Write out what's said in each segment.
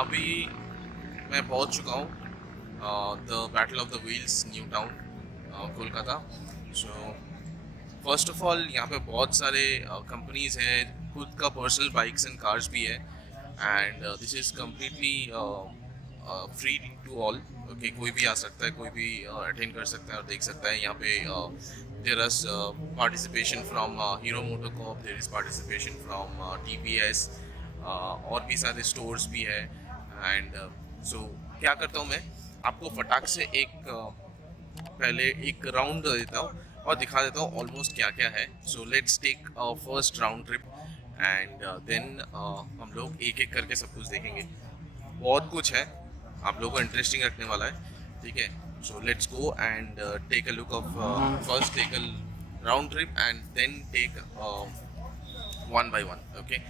अभी मैं पहुंच चुका हूँ the battle of the wheels new town Kolkata. So first of all यहाँ पे बहुत सारे कंपनीज हैं, खुद का पर्सनल बाइक्स एंड कार्स भी है। And this is completely free to all. Okay, कोई भी आ सकता है, कोई भी अटेंड कर सकता है और देख सकता है। यहाँ पे there is participation from hero MotoCorp, there is participation from TPS, और भी सारे स्टोर्स भी है। एंड सो क्या करता हूँ मैं, आपको फटाक से पहले एक राउंड देता हूँ और दिखा देता हूँ ऑलमोस्ट क्या क्या है। So let's take first round trip and then हम लोग एक एक करके सब कुछ देखेंगे। बहुत कुछ है, आप लोगों को इंटरेस्टिंग रखने वाला है। ठीक है, so let's go and take a look of first take a round trip and then take one by one. Okay,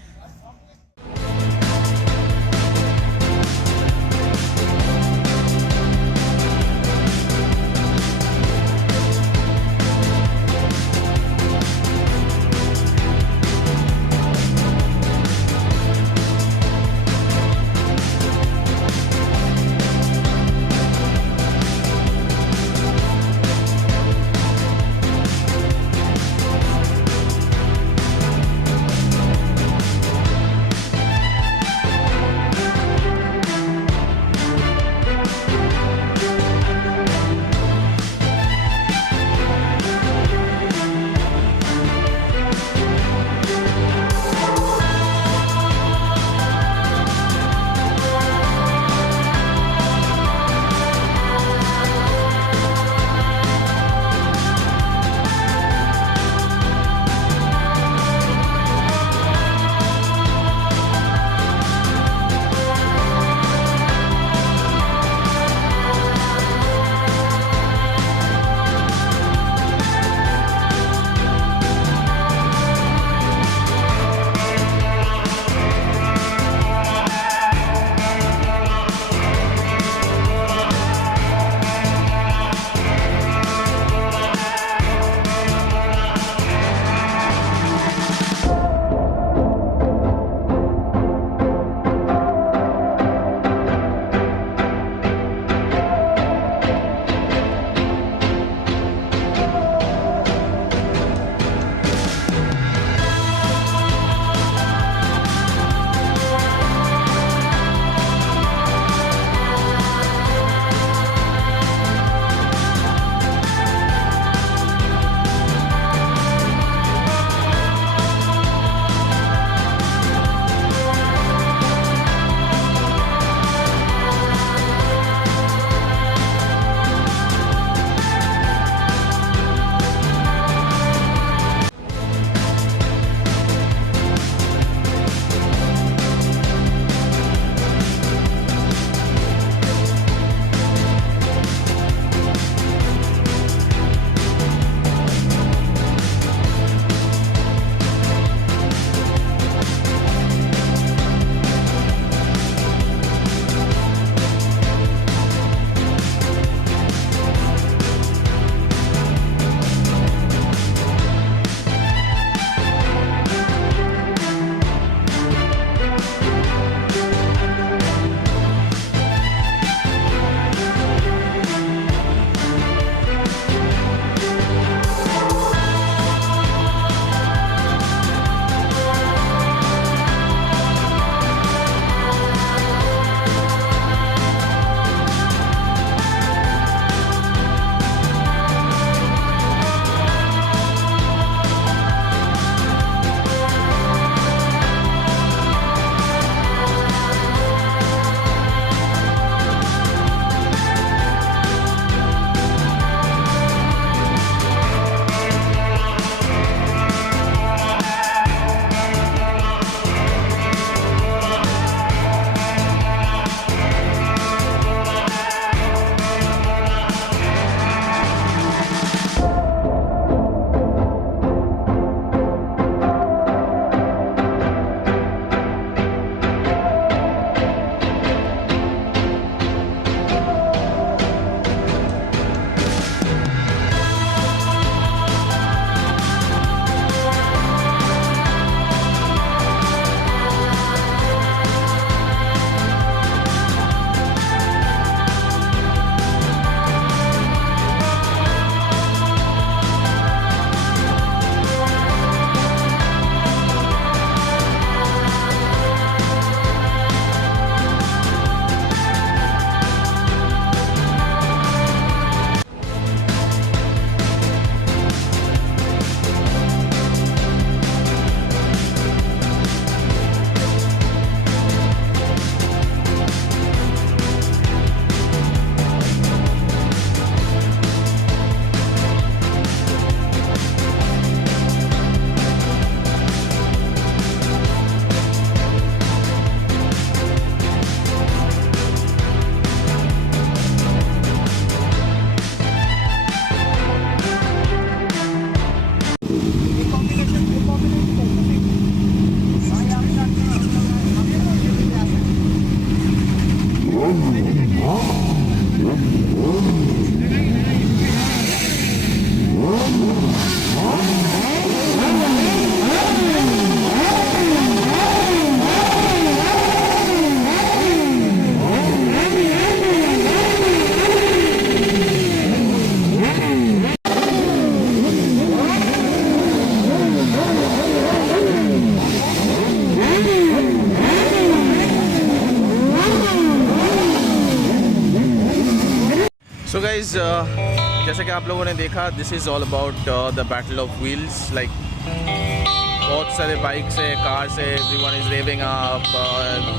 guys जैसे कि आप लोगों ने देखा, this is all about the battle of wheels. Like बहुत सारे बाइक्स है, cars है, everyone is revving up,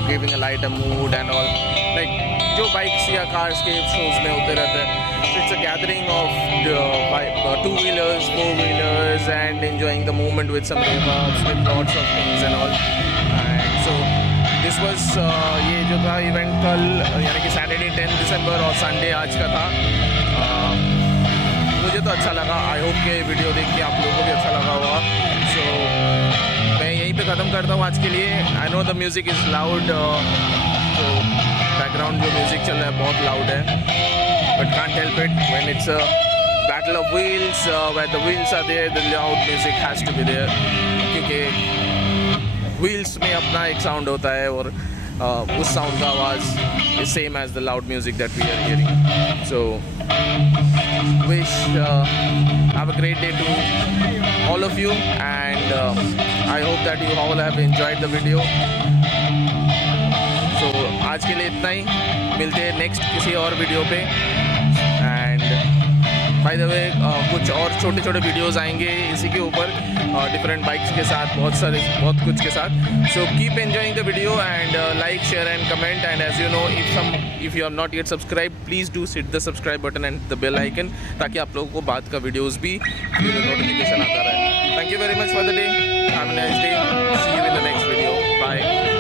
giving a light a mood and all. Like जो बाइक्स या कार्स के शोज में होते रहते हैं, it's a gathering of 2 wheelers, 4 wheelers and enjoying the movement with some rev ups, with lots of things and all. And so this was ये जो था इवेंट कल, यानी कि सैटरडे 10 दिसंबर और संडे आज का था। मुझे तो अच्छा लगा। आई होप के वीडियो देख के आप लोगों को भी अच्छा लगा होगा। सो मैं यहीं पे ख़त्म करता हूँ आज के लिए। I know the music is loud, तो बैकग्राउंड जो म्यूज़िक चल रहा है बहुत लाउड है, but can't help it when it's a battle of wheels, where the wheels are there, the loud music has to be there, क्योंकि wheels में अपना एक साउंड होता है और उस साउंड का आवाज़ is same as the loud music that we are hearing. So wish have a great day to all of you, and I hope that you all have enjoyed the video. So आज के लिए इतना ही, मिलते हैं नेक्स्ट किसी और वीडियो पे। And by the way कुछ और छोटे छोटे वीडियोस आएंगे इसी के ऊपर, डिफरेंट बाइक्स के साथ, बहुत कुछ के साथ। So keep enjoying the video and like, share and comment, and as you know, if you have not yet subscribed, please do hit the subscribe button and the bell icon, ताकि आप लोगों को बाद का वीडियोस भी नोटिफिकेशन आता रहे। Thank you very much for the day. Have a nice day. See you in the next video. Bye.